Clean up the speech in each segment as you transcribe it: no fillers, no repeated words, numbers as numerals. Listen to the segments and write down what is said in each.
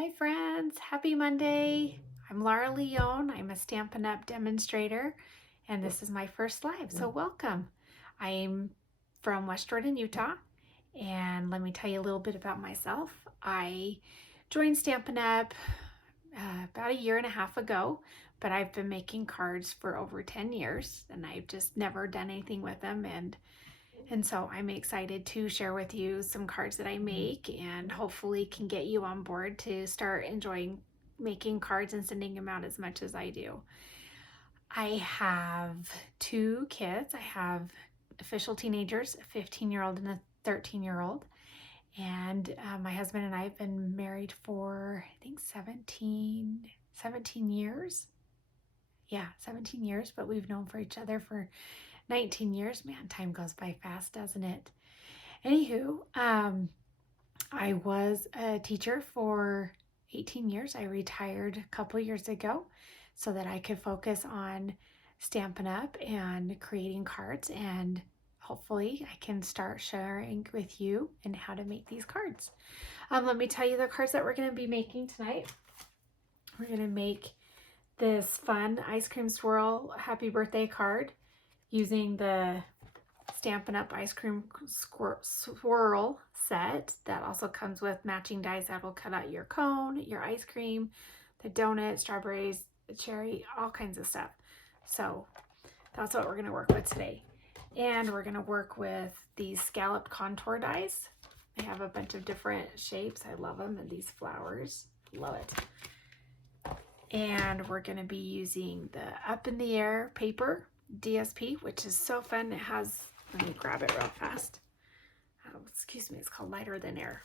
Hi friends, happy Monday. I'm Laura Leone. I'm a Stampin' Up! Demonstrator and this is my first live, so welcome. I'm from West Jordan, Utah, and let me tell you a little bit about myself. I joined Stampin' Up! About a year and a half ago, but I've been making cards for over 10 years and I've just never done anything with them, and so I'm excited to share with you some cards that I make and hopefully can get you on board to start enjoying making cards and sending them out as much as I do. I have two kids. I have official teenagers, a 15-year-old and a 13-year-old. And my husband and I have been married for, I think, 17 years. Yeah, 17 years, but we've known for each other for 19 years. Man, time goes by fast, doesn't it? Anywho, I was a teacher for 18 years. I retired a couple years ago so that I could focus on Stampin' Up! And creating cards, and hopefully I can start sharing with you and how to make these cards. Let me tell you the cards that we're going to be making tonight. We're going to make this fun ice cream swirl happy birthday card using the Stampin' Up! Ice Cream Swirl set that also comes with matching dies that will cut out your cone, your ice cream, the donut, strawberries, the cherry, all kinds of stuff. So that's what we're going to work with today. And we're going to work with these scalloped contour dies. They have a bunch of different shapes. I love them, and these flowers. Love it. And we're going to be using the Up in the Air paper DSP, which is so fun. It has, let me grab it real fast. Excuse me, it's called Lighter Than Air.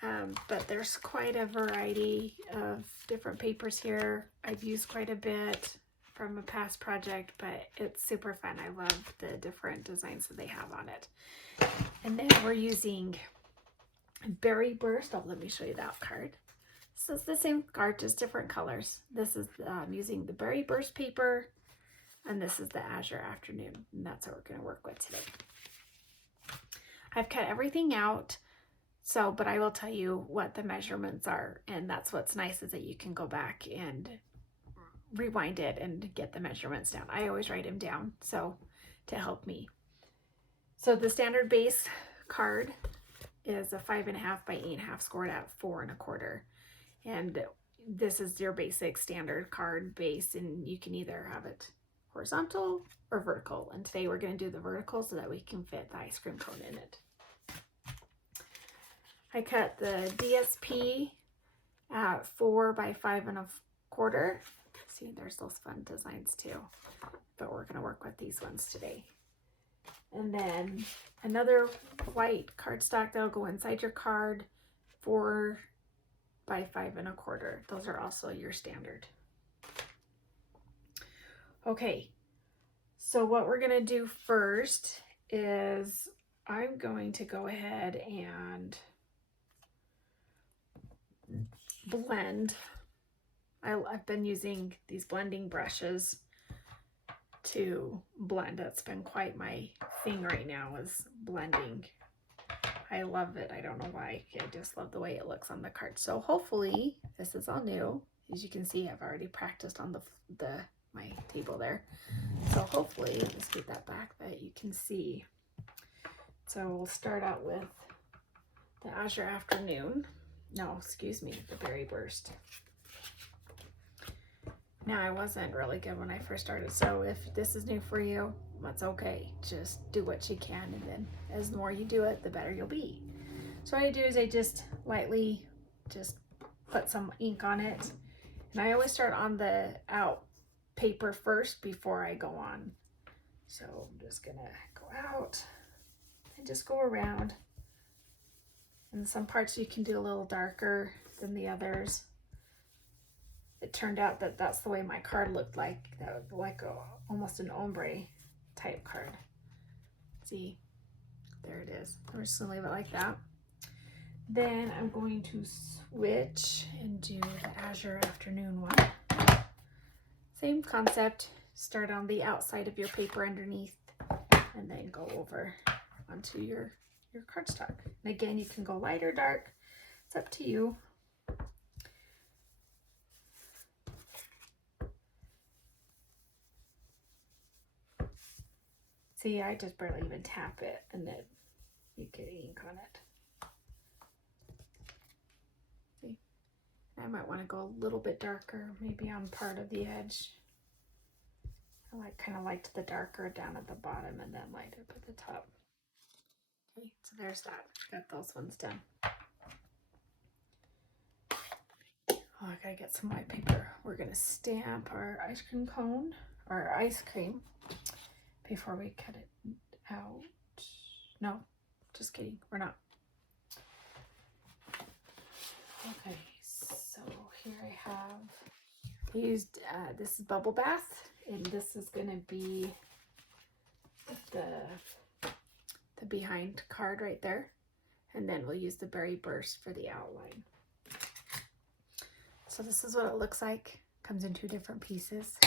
But there's quite a variety of different papers here. I've used quite a bit from a past project, but it's super fun. I love the different designs that they have on it. And then we're using Berry Burst. Oh, let me show you that card. So it's the same card, just different colors. This is using the Berry Burst paper, and this is the Azure Afternoon, and that's what we're going to work with today. I've cut everything out, but I will tell you what the measurements are, and that's what's nice is that you can go back and rewind it and get the measurements down. I always write them down to help me. So the standard base card is a 5.5 by 8.5 scored at 4 1/4. And this is your basic standard card base, and you can either have it horizontal or vertical. And today we're going to do the vertical so that we can fit the ice cream cone in it. I cut the DSP at 4 by 5 1/4. See, there's those fun designs too, but we're going to work with these ones today. And then another white cardstock that'll go inside your card, 4 by 5 1/4. Those are also your standard. Okay, so what we're gonna do first is I'm going to go ahead and blend. I've been using these blending brushes to blend. That's been quite my thing right now, is blending. I love it. I don't know why. I just love the way it looks on the card. So hopefully this is all new. As you can see, I've already practiced on my table there. So hopefully, let's get that back that you can see. So we'll start out with the Azure Afternoon. No, excuse me, the Berry Burst. Now, I wasn't really good when I first started, so if this is new for you, that's okay. Just do what you can, and then as the more you do it, the better you'll be. So what I do is I just lightly just put some ink on it, and I always start on the out paper first before I go on. So I'm just gonna go out and just go around, and some parts you can do a little darker than the others. It turned out that that's the way my card looked like. That would like almost an ombre type card. See, there it is. I'm just gonna leave it like that. Then I'm going to switch and do the Azure Afternoon one. Same concept. Start on the outside of your paper underneath, and then go over onto your cardstock. And again, you can go light or dark. It's up to you. See, I just barely even tap it and then you get ink on it. See, I might want to go a little bit darker, maybe on part of the edge. I kind of liked the darker down at the bottom and then light up at the top. Okay, so there's that. Got those ones done. Oh, I gotta get some white paper. We're gonna stamp our ice cream cone, or ice cream, before we cut it out. No, just kidding, we're not. Okay, so here I have used, this is Bubble Bath, and this is gonna be the behind card right there. And then we'll use the Berry Burst for the outline. So this is what it looks like. Comes in 2 different pieces.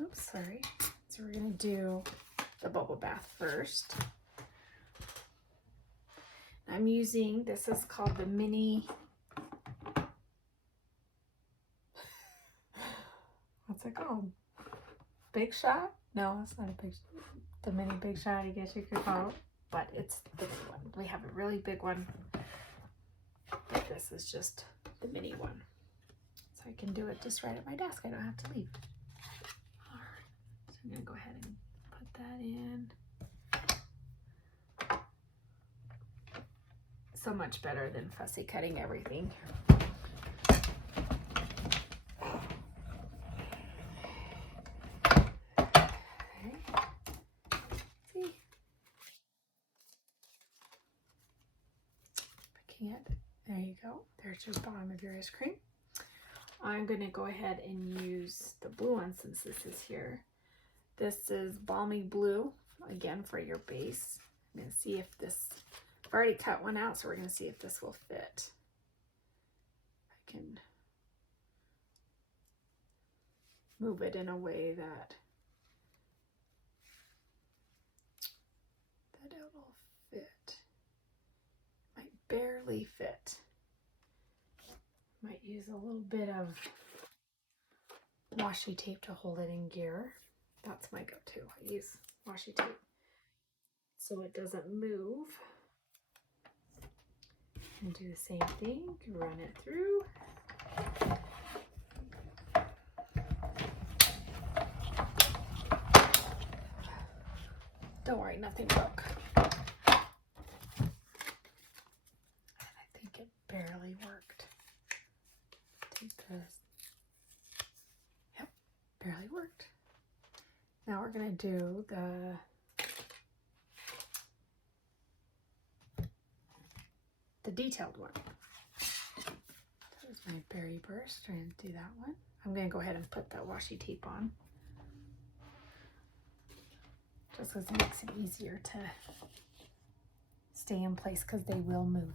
Oops, sorry. So we're gonna do the Bubble Bath first. I'm using, this is called the mini, what's it called? Big Shot? No, it's not a big, the mini Big Shot, I guess you could call it. But it's the big one. We have a really big one, but this is just the mini one. So I can do it just right at my desk. I don't have to leave. All right, so I'm gonna go ahead and put that in. So much better than fussy cutting everything. There you go. There's your bottom of your ice cream. I'm going to go ahead and use the blue one since this is here. This is Balmy Blue, again for your base. I'm going to see if this, I've already cut one out, so we're going to see if this will fit. I can move it in a way that it will fit. Might barely fit. Might use a little bit of washi tape to hold it in gear. That's my go-to. I use washi tape so it doesn't move. And do the same thing, run it through. Don't worry, nothing broke. I think it barely worked. Take this. Yep, barely worked. Now we're gonna do the detailed one. There's my Berry Burst. We're gonna do that one. I'm gonna go ahead and put that washi tape on, just because it makes it easier to stay in place, because they will move.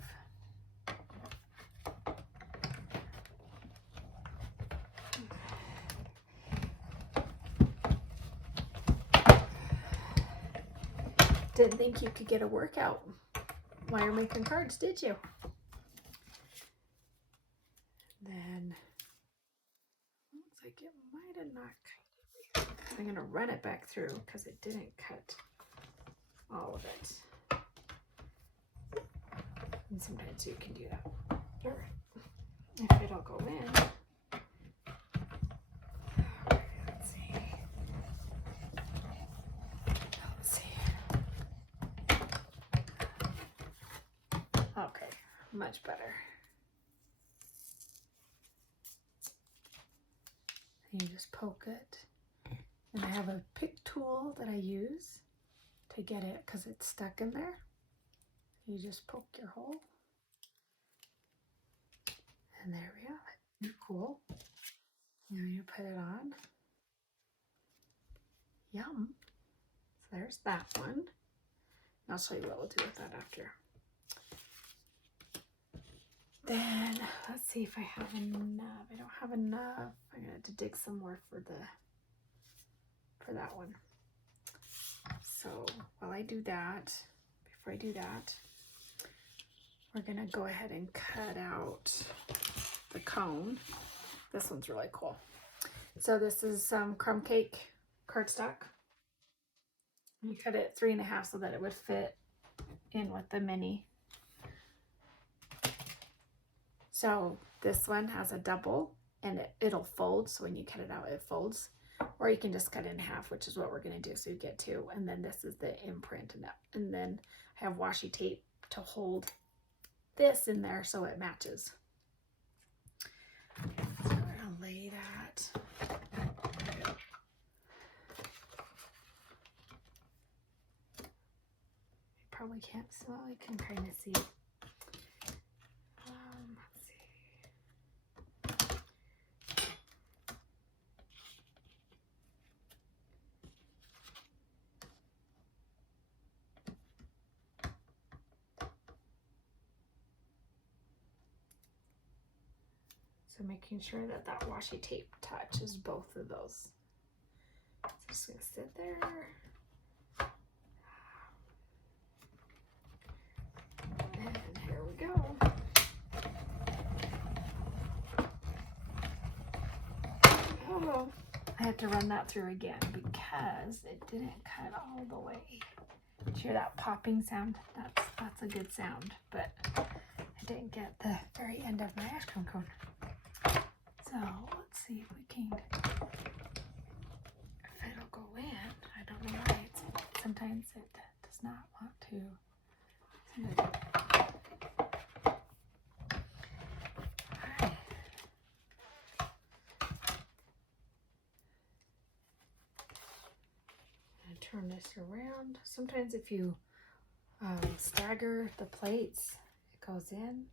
Didn't think you could get a workout while you're making cards, did you? Then looks like it might have not cut it. I'm gonna run it back through because it didn't cut all of it. And sometimes you can do that. All right. If it'll go in. Okay, much better. And you just poke it. And I have a pick tool that I use to get it because it's stuck in there. You just poke your hole. And there we have it. You're cool. Now you put it on. Yum. So there's that one. I'll show you what we'll do with that after. Then let's see if I have enough. I don't have enough. I'm gonna have to dig some more for that one. So while I do that, before I do that, we're gonna go ahead and cut out the cone. This one's really cool. So this is some crumb cake cardstock. You cut it 3.5 so that it would fit in with the mini. So this one has a double and it'll fold. So when you cut it out, it folds. Or you can just cut it in half, which is what we're going to do. So you get two. And then this is the imprint. And then I have washi tape to hold this in there so it matches. So we're going to lay that. You probably can't, so you can kind of see it. Let's see. So making sure that that washi tape touches both of those. So just gonna sit there. And here we go. Oh, I have to run that through again because it didn't cut all the way. Did you hear that popping sound? That's a good sound, but I didn't get the very end of my ice cream cone. So let's see if we can, if it'll go in. I don't know why sometimes it does not want to. Alright. And turn this around. Sometimes if you stagger the plates, it goes in.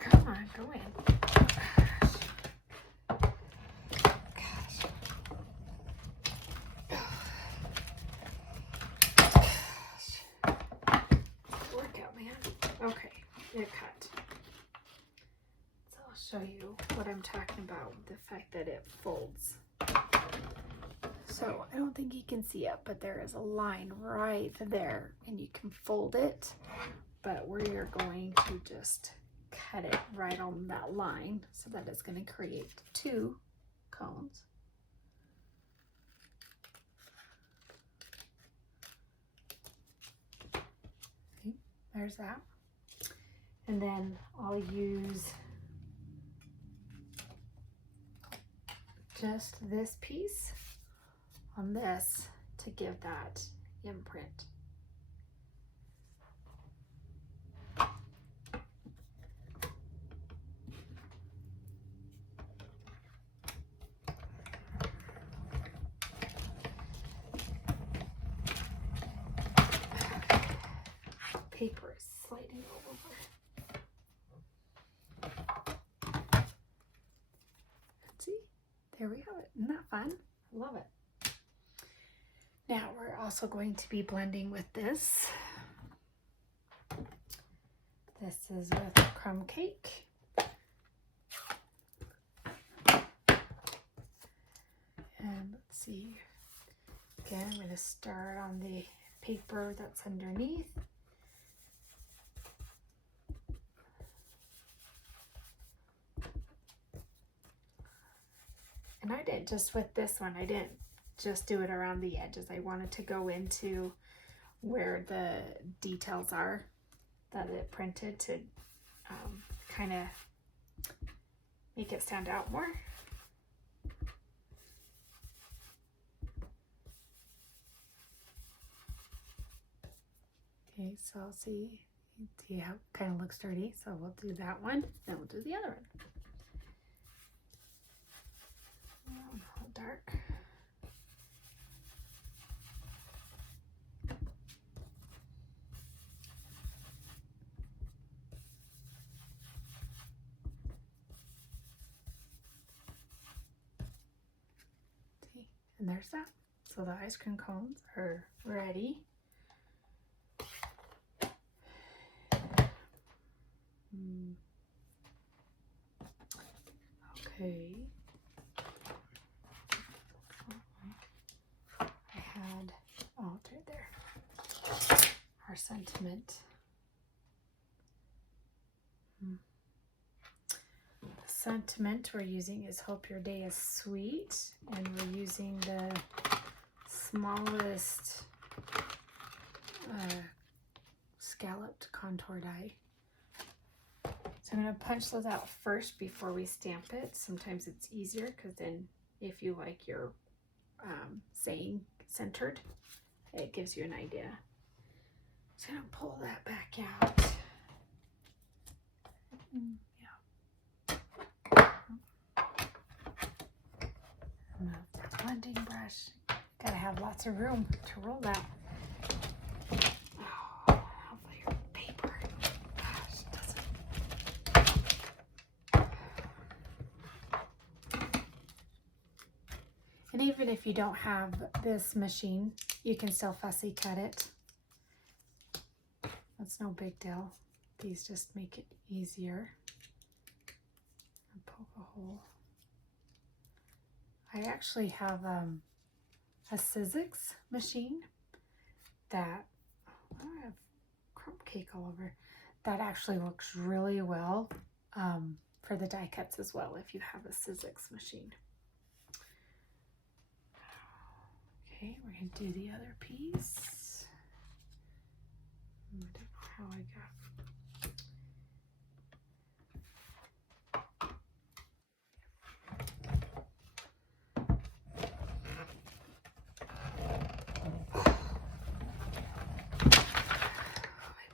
Come on, go in. Gosh. Gosh. Workout, man. Okay, it cut. So I'll show you what I'm talking about, the fact that it folds. So I don't think you can see it, but there is a line right there and you can fold it, but we're going to just cut it right on that line so that it's going to create two cones. See, there's that. And then I'll use just this piece on this to give that imprint. Paper is sliding all over. See, there we have it. Isn't that fun? I love it. Now we're also going to be blending with this. This is with crumb cake. And let's see. Again, I'm going to start on the paper that's underneath. And I did just with this one, I didn't just do it around the edges. I wanted to go into where the details are that it printed to kind of make it stand out more. Okay, so I'll see how it kind of looks dirty. So we'll do that one, then we'll do the other one. Dark. See, and there's that. So the ice cream cones are ready. Okay. Oh, it's right there. Our sentiment. sentiment we're using is Hope Your Day is Sweet, and we're using the smallest scalloped contour die. So I'm going to punch those out first before we stamp it. Sometimes it's easier because then if you like your saying centered, it gives you an idea. So I'm going to pull that back out. Blending brush. Gotta have lots of room to roll that. Oh, hopefully your paper. Gosh, it doesn't. And even if you don't have this machine, you can still fussy cut it. That's no big deal. These just make it easier. And poke a hole. I actually have a Sizzix machine that, I have crumb cake all over, that actually works really well for the die cuts as well if you have a Sizzix machine. Okay, we're going to do the other piece. I don't know how I got.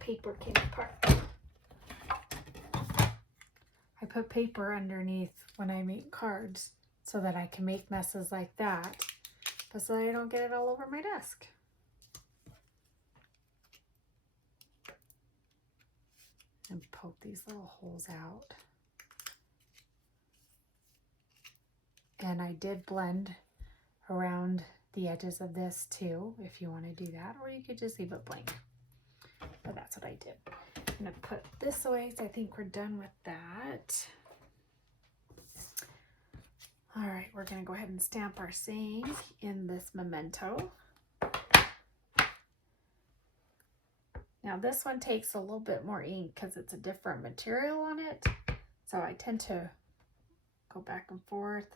Paper came apart. I put paper underneath when I make cards so that I can make messes like that, but so that I don't get it all over my desk. And poke these little holes out. And I did blend around the edges of this too, if you want to do that, or you could just leave it blank. But that's what I did. I'm going to put this away, so I think we're done with that. All right, we're going to go ahead and stamp our sayings in this memento. Now this one takes a little bit more ink because it's a different material on it. So I tend to go back and forth,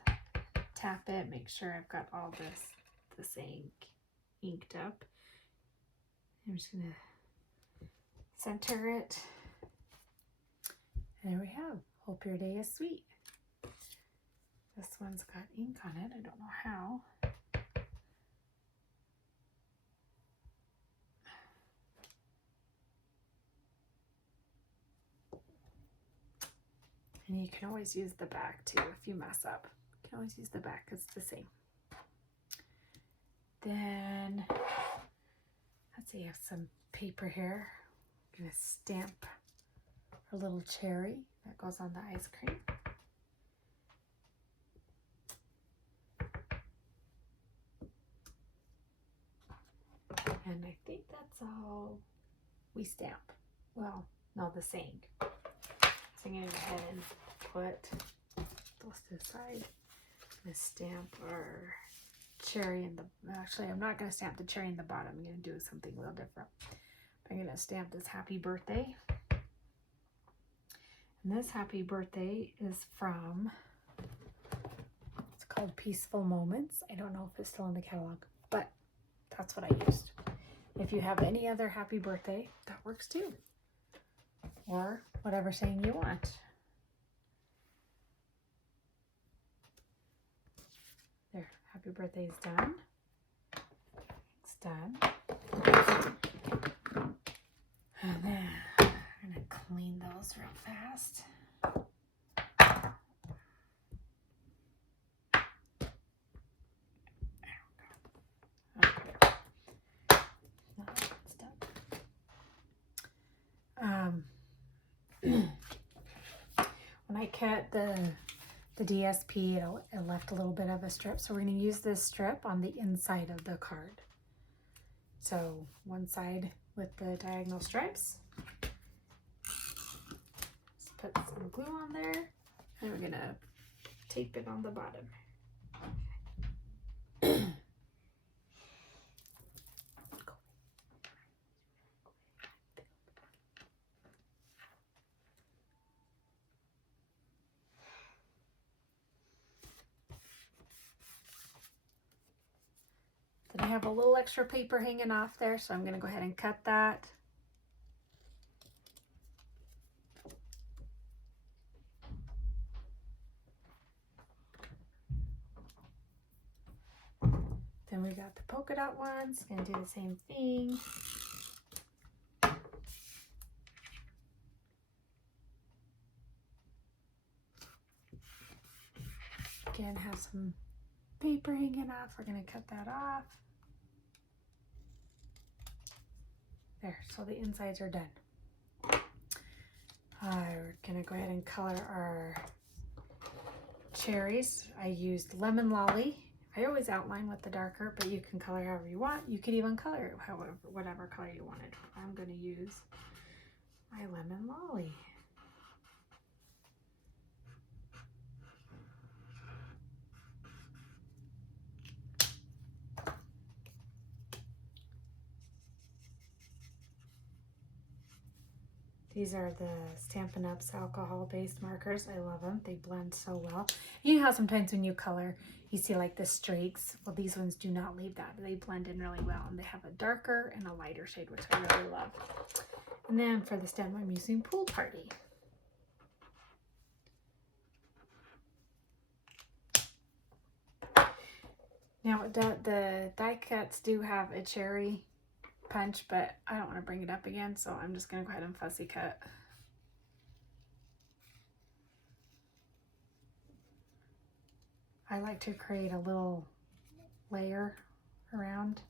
tap it, make sure I've got all this ink inked up. I'm just going to center it. And there we have. Hope Your Day is Sweet. This one's got ink on it. I don't know how. And you can always use the back too if you mess up. You can always use the back because it's the same. Then, let's see, I have some paper here. I'm going to stamp a little cherry that goes on the ice cream. And I think that's all we stamp. Well, no, the saying. So I'm going to go ahead and put those to the side. I'm going to stamp our cherry in the, actually I'm not going to stamp the cherry in the bottom. I'm going to do something a little different. I'm going to stamp this happy birthday. And this happy birthday is from, it's called Peaceful Moments. I don't know if it's still in the catalog, but that's what I used. If you have any other happy birthday, that works too. Or whatever saying you want. There, happy birthday is done. It's done. And then I'm going to clean those real fast. Okay. Now it's done. When I cut the DSP, it left a little bit of a strip. So we're going to use this strip on the inside of the card. So one side with the diagonal stripes. Let's put some glue on there. And we're going to tape it on the bottom. have a little extra paper hanging off there, so I'm going to go ahead and cut that. Then we got the polka dot ones. Going to do the same thing. Again, have some paper hanging off. We're going to cut that off. There, so the insides are done. We're going to go ahead and color our cherries. I used Lemon Lolly. I always outline with the darker, but you can color however you want. You could even color it however, whatever color you wanted. I'm going to use my Lemon Lolly. These are the Stampin' Up's alcohol-based markers. I love them. They blend so well. You know how sometimes when you color, you see like the streaks? Well, these ones do not leave that. They blend in really well, and they have a darker and a lighter shade, which I really love. And then for the stem, I'm using Pool Party. Now, the die cuts do have a cherry punch, but I don't want to bring it up again, so I'm just going to go ahead and fussy cut. I like to create a little layer around,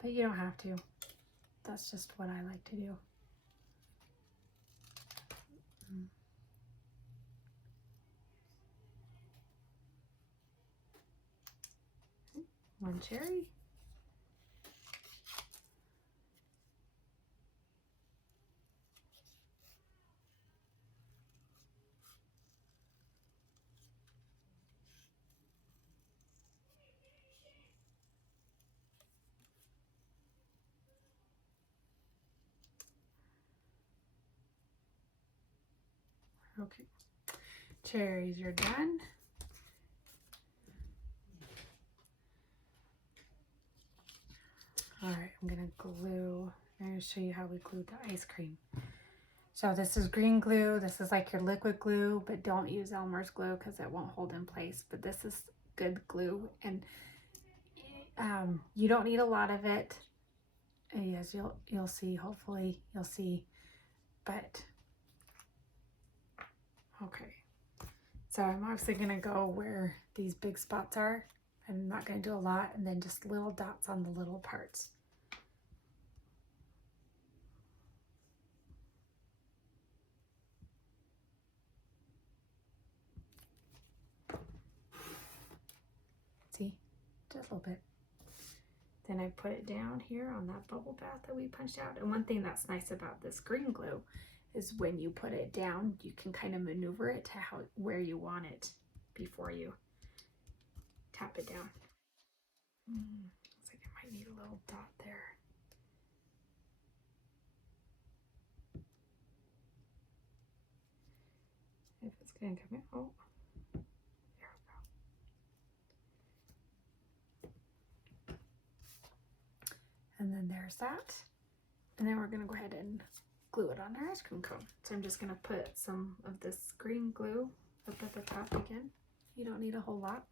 but you don't have to. That's just what I like to do. One cherry. Okay, cherries are done. All right, I'm gonna glue. I'm gonna show you how we glued the ice cream. So this is green glue. This is like your liquid glue, but don't use Elmer's glue because it won't hold in place. But this is good glue, and you don't need a lot of it. Yes, you'll see. Hopefully, you'll see. But okay, so I'm obviously gonna go where these big spots are. I'm not gonna do a lot, and then just little dots on the little parts. See, just a little bit. Then I put it down here on that bubble bath that we punched out. And one thing that's nice about this green glue is when you put it down, you can kind of maneuver it to where you want it before you tap it down. Looks like it might need a little dot there. If it's gonna come in, oh, there we go. And then there's that. And then we're gonna go ahead and glue it on our ice cream cone. So I'm just gonna put some of this green glue up at the top again. You don't need a whole lot.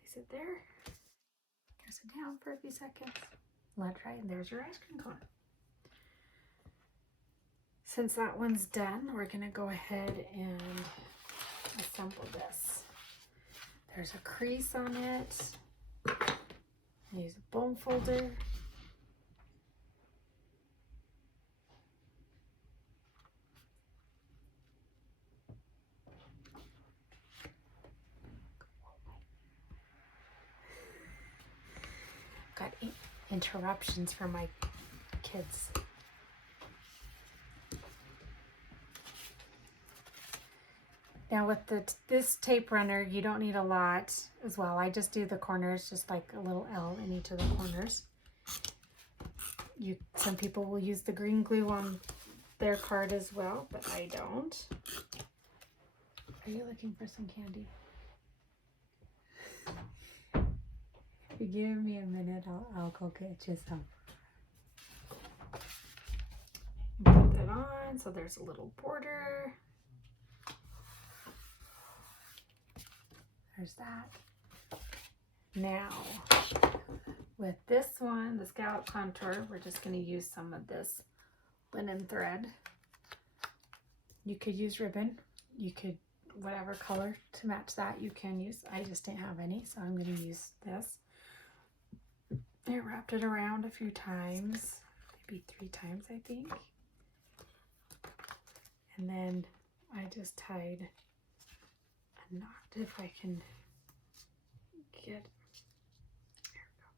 Place it there. Press it down for a few seconds. Let it dry, and there's your ice cream cone. Since that one's done, we're gonna go ahead and assemble this. There's a crease on it. Use a bone folder. Got interruptions from my kids. Now with this tape runner, you don't need a lot as well. I just do the corners, just like a little L in each of the corners. Some people will use the green glue on their card as well, but I don't. Are you looking for some candy? If you give me a minute, I'll go get you some. Put that on so there's a little border. There's that. Now, with this one, the scallop contour, we're just going to use some of this linen thread. You could use ribbon. You could, whatever color to match that you can use. I just didn't have any, so I'm going to use this. I wrapped it around a few times, maybe 3 times, I think. And then I just tied a knot, if I can get, there we go.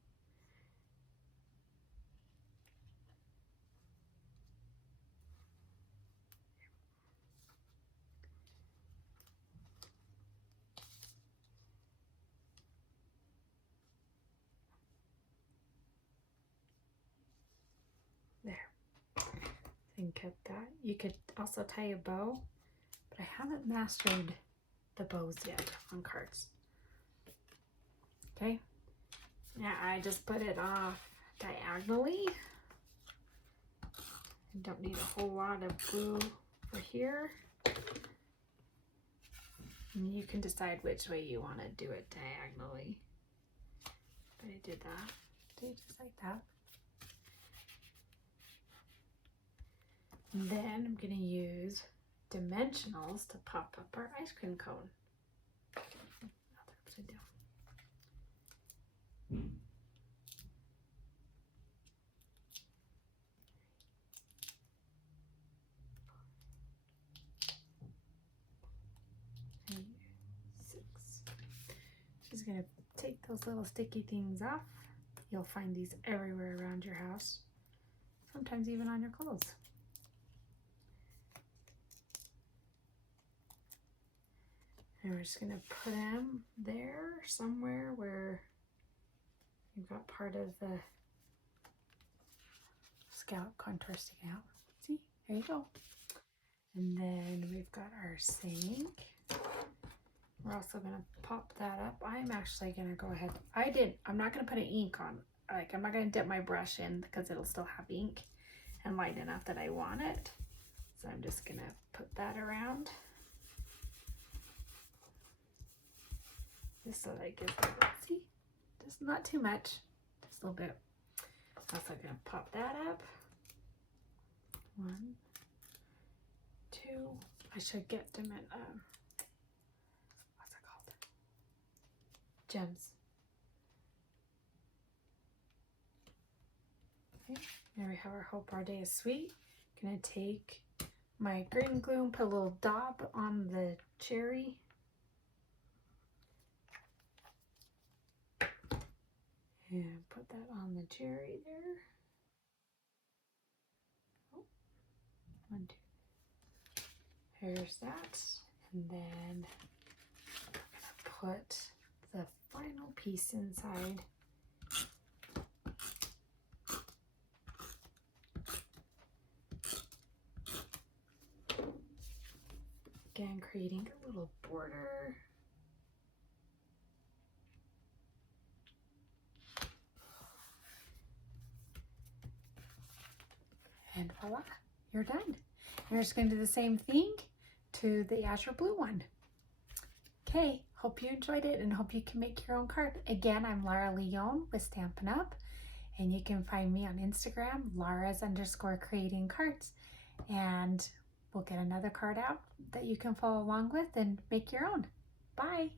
There. And cut that. You could also tie a bow, but I haven't mastered the bows yet on cards. Okay. Now I just put it off diagonally. I don't need a whole lot of glue for here. And you can decide which way you want to do it diagonally. But I did that. Do just like that. And then I'm going to use dimensionals to pop up our ice cream cone. Upside down. And 6. She's going to take those little sticky things off. You'll find these everywhere around your house, sometimes even on your clothes. And we're just going to put them there somewhere where you've got part of the scallop contour sticking out. See? There you go. And then we've got our sink. We're also going to pop that up. I'm actually going to go ahead. I'm not going to put an ink on. Like, I'm not going to dip my brush in because it'll still have ink and light enough that I want it. So I'm just going to put that around. Just so that it gives a little, see, just not too much, just a little bit. Also gonna pop that up. 1, 2. I should get them in, what's it called? Gems. Okay, there we have our Hope Our Day is Sweet. Gonna take my green glue and put a little dab on the cherry. And put that on the cherry there. Oh, 1, 2. There's that. And then we're going to put the final piece inside. Again, creating a little border. And voila, you're done. You're just going to do the same thing to the azure blue one. Okay, hope you enjoyed it and hope you can make your own card. Again, I'm Lara Leone with Stampin' Up, and you can find me on Instagram, Laras_creating cards. And we'll get another card out that you can follow along with and make your own. Bye.